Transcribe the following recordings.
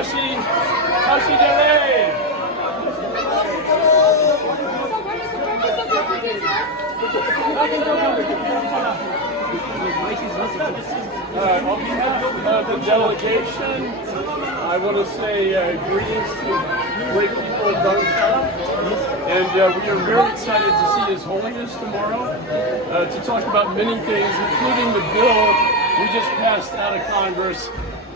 Tashi Dele. On behalf of the delegation, I want to say greetings to great people of Dharamshala, and we are very excited to see His Holiness tomorrow to talk about many things, including the bill we just passed out of Congress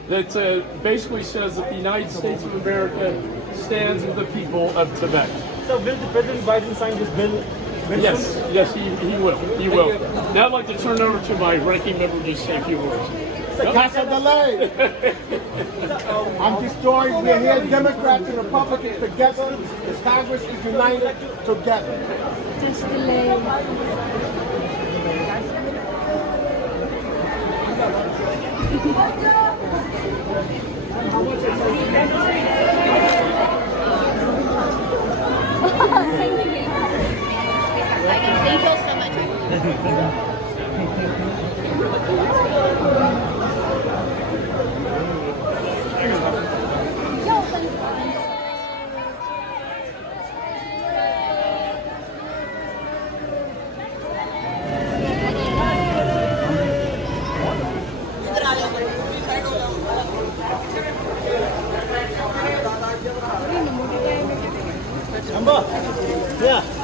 that basically says that the United States of America stands with the people of Tibet. So will President Biden sign this bill? Yes, he will. He will. Now I'd like to turn it over to my ranking member to say a few words. Casa Dalai. I'm destroying. We're here, Democrats and Republicans together. This Congress is united together. Just delay. Thank you so much. Yeah.